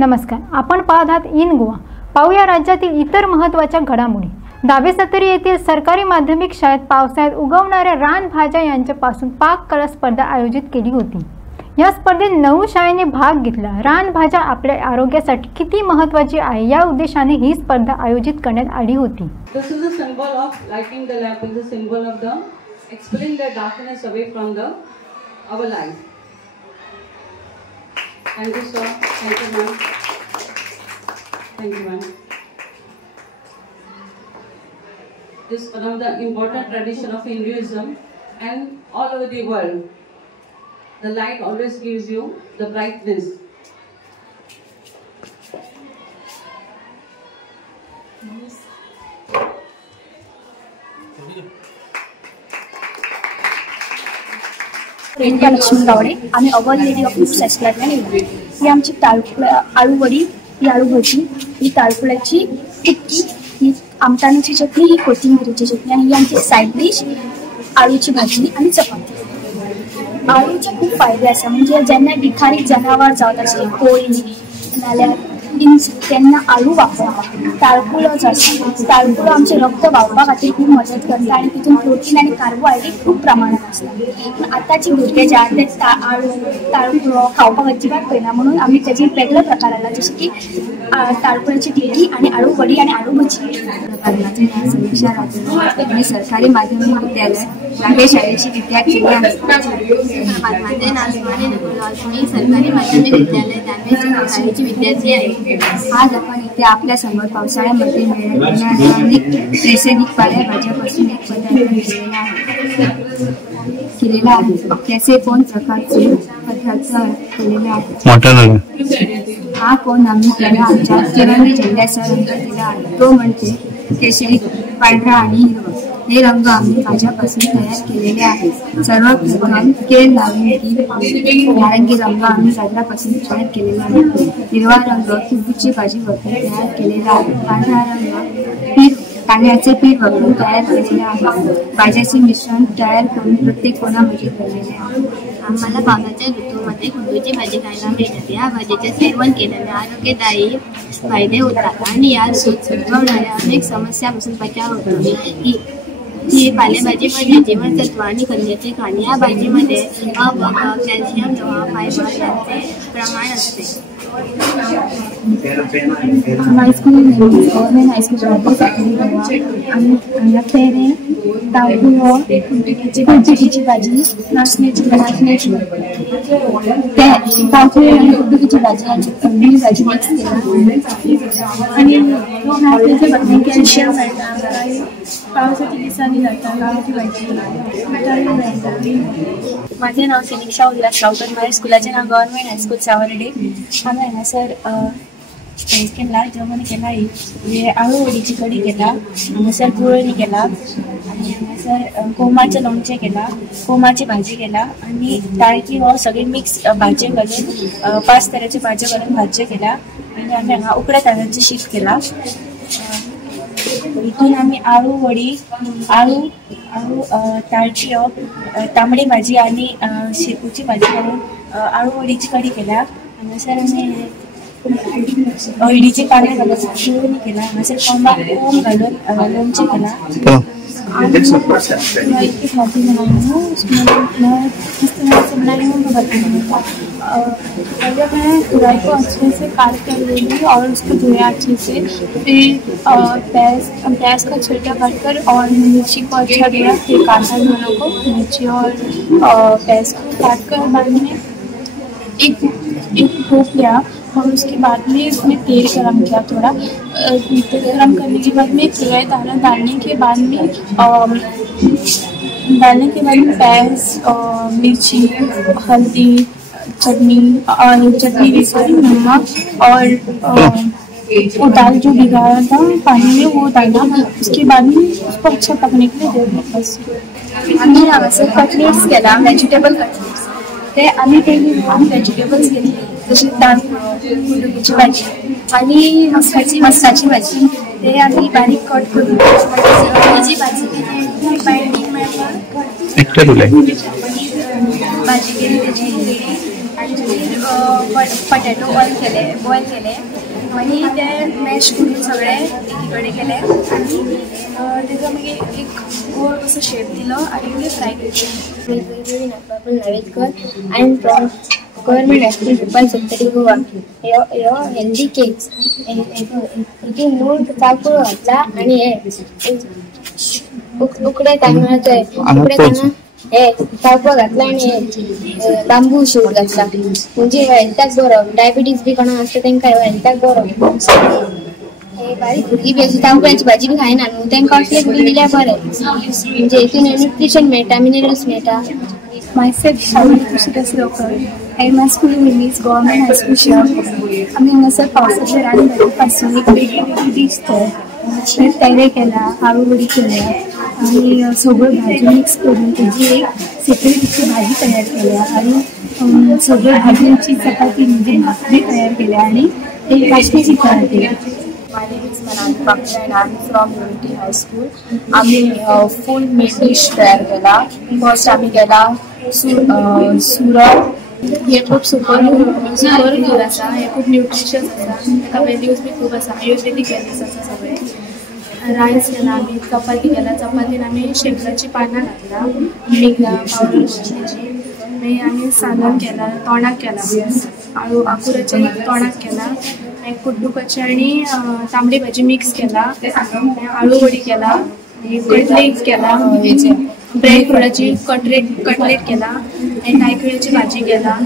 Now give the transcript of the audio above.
नमस्कार, आपण पाहत आहात इन गोवा। पाहूया राज्यातील इतर महत्त्वाच्या घडामोडी। दावेसतरी येथील सरकारी माध्यमिक शाळेत पावसाळ्यात उगवणाऱ्या रानभाज्या यांच्यापासून पाककला स्पर्धा आयोजित केली होती। या स्पर्धेत 9 शाळांनी भाग घेतला। रानभाज्या आपल्या आरोग्यासाठी किती महत्त्वाची आहे या उद्देशाने ही स्पर्धा आयोजित करण्यात आली होती। This is a symbol of lighting the lamp, is a symbol of the expelling the darkness away from our life. Thank you, sir. Thank you, ma'am. Thank you, ma'am. This is one of the important tradition of Hinduism and all over the world. The light always gives you the brightness. Priyanka Lakshmi Gawade, आम्ही our lady of fruits एस्प्लाटला निघालो। ही आमची आळूवडी, ही आळू भजी, ही ताळफुलाची टिक्की, ही आमटाण्याची चटणी, ही कोथिंबीरची चटणी आणि ही आमची side dish आळूची भाजी आणि चपाती। आळूचे खूप फायदे आसा, म्हणजे ज्यांना विखारी जनावर जावत असते कोळी नाल्यार त्यांना आळू वापरतात। ताळफुलं असतात, ताळफुलं आमचे रक्त वाढवपा खातीर खूप मदत करता आणि तितून प्रोटीन आणि कार्बोहायड्रेट खूप प्रमाणात असतात। पण आताची भुरगे जे आहेत ते आळू ताळफुलं खावपाक अजिबात पळयना, म्हणून आम्ही त्याचे वेगळे प्रकार आला, जसे की ताळफुलाची टिक्की आणि आळू वडी आणि आळू भजी। समीक्षा राजू सरकारी माध्यमिक विद्यालय लागे शाळेची विद्यार्थी आहे। माझे नाव शिवानी नकुल, मी सरकारी माध्यमिक विद्यालय लागे शाळेची विद्यार्थी आहे। आज आपण इथे आपल्या समोर पावसाळ्यामध्ये मिळणाऱ्या अनेक नैसर्गिक पालेभाज्यापासून एक पदार्थ केलेला आहे। त्याचे कोण प्रकारचे पदार्थ केलेले आहेत। हा कोण आम्ही त्याला आमच्या तिरंगी झेंड्याचा रंग दिला आहे, तो म्हणजे केशरी, पांढरा आणि हिरवा। हे रंग आम्ही भाज्यापासून तयार केलेले आहेत। सर्वप्रथम केळ लावणी नारंगी रंग आम्ही गाजरापासून तयार केलेला आहे। हिरवा रंग कुबूची भाजी वापरून तयार केलेला आहे। पांढरा रंग तांदळाचे पीठ वापरून तयार केलेले आहे। भाज्याचे मिश्रण तयार करून प्रत्येक कोणामध्ये केलेले आहे। आम्हाला पावसाच्या ऋतूमध्ये कुंदूची भाजी खायला मिळते। या भाजीचे सेवन केल्याने आरोग्यदायी फायदे होतात आणि या ऋतूत उद्भवणाऱ्या अनेक समस्यांपासून बचाव होतो। ही पालेभाजीमध्ये जीवनसत्व आणि खनिजाचे कण, या भाजीमध्ये अ, ब, क, कॅल्शियम, लोह, फायबर यांचे प्रमाण असते। गव्हर्नमेंट हायस्कूल पेरे, ताळफुलो, कुड्डुकीची भाजी, नाचण्याची ताळफुलो आणि कुड्डुकीची भाजी भाजी मिक्स केला आणि नाचण्याच्या भाजी कॅल्शियम मेळटा, पावसाच्या दिसांनी जाता गांवठी भाजी। माझे नाव समीक्षा उल्हास राऊतर, माझ्या स्कूलाचे नाव गव्हर्नमेंट हायस्कूल सावर्डे। आम्ही हांगासर केला जेवण केला, हे आळू वडीची कडी केला, हांगासर कुळणी केला आणि हांगासर कोमाचे लोणचें केला, कोमाची भाजी केला आणि ताळकी हो सगळे मिक्स भाज्यो घालून 5 तरांच्यो भाज्यो घालून भाज्यो केला आणि आम्ही हांगा उकड्या तांदळाची शीत केला। इथून आम्ही आळू वडी, आळू ताळची तांबडी भाजी आणि शेपूची भाजी घालून आळू वडीची कडी केला। हांगासर आम्ही हळदीचे कांदे घालून शिवणी केला, हांगासर कोंब घालून लोणचें केला। तुरई को अच्छे से काट कर लेंगे और उसको धोया अच्छे से, फिर प्याज का छिलका काटकर और मिर्ची को अच्छा धोया, फिर काटा दोनों को मिर्ची और प्याज को काट कर बाद में एक भूख लिया और उसके बाद में उसमें तेल गरम किया थोड़ा। तेल गरम करने के बाद में तेल डालने के बाद में प्याज, मिर्ची, हल्दी, चटनी सॉरी नमक और दाल जो भिगाया था पानी में वो डाला। उसके बाद में उसको अच्छा पकने के लिए देना। बस आम्ही हांगासर कटलेट्स केला, व्हेजिटेबल कटलेट्स। ते आम्ही पयलीं व्हेजिटेबल्स घेतली, जशी ताळफुलो, कुड्डुकीची भाजी आणि मस्काची भाजी, ते आम्ही बारीक कट करून तेजी भाजी केली, बायडिंग मेळपाक भाजी केली, तेजी पटेटो बॉयल केले आनी ते मॅश करून सगळे एकीकडे केले आनी तेजो मागीर एक गोल असो शेप दिलो आनी ते फ्राय केले. Narvekar I am from government high school Rupal Sattari Goa. ह्यो हेल्दी केक्स हितून मूळ चाकूळ घातला आनी हे उकडे तांदळाचे हे चाकूळ घातला आनी बांबू शूट घातला म्हणजे हेल्थाक बरो. डायबिटीज बी कोणाक आसता तांकां हेल्थाक बरो. हे बारीक भुरगीं बी अशी चावकळ्याची भाजी बी खायना न्हू तांकां असले फूड दिल्यार बरें म्हणजे हितून न्यूट्रिशन मेळटा मिनरल्स मेळटा. Myself, Shalini Kushidas Lokal, and my school name is Government High School Shirapur. आम्ही हांगासर पावसाच्या रान पासून एक वेगळी डिश तयार केला, आळूवडी केल्या आणि सगळ्यो भाजी मिक्स करून तेजी एक सेपरेट अशी भाजी तयार केल्या आणि सगळ्यो भाजयांची चपाती म्हणजे भाकरी तयार केल्या आणि एक नाश्त्याची तयार केल्या. My name is Manali Bakra and I am from Unity High School. आम्ही फुल मीट डिश तयार केला. फर्स्ट आम्ही केला सुरत. हे खूप सुपर फूड आसा. हे खूप न्यूट्रिशियस आसा. ताका वॅल्यूज बी खूप आसा. आयुर्वेदिक वॅल्यूज आसा सगळे. रायस केला आम्ही. चपाती केला. चपातीन आम्ही शेपलाची पानां घातला. मीठ पावडर घातल्याची. मागीर आम्ही सालन केला. तोंडाक केला. आकुराचे तोंडाक केला. कुड्डुकाची आणि तांबडी भाजी मिक्स केला. आळूवडी केला. कटलेट केला. ब्रेड फ्रुटाची कटलेट केला. आणि तायकिळ्याची भाजी केला.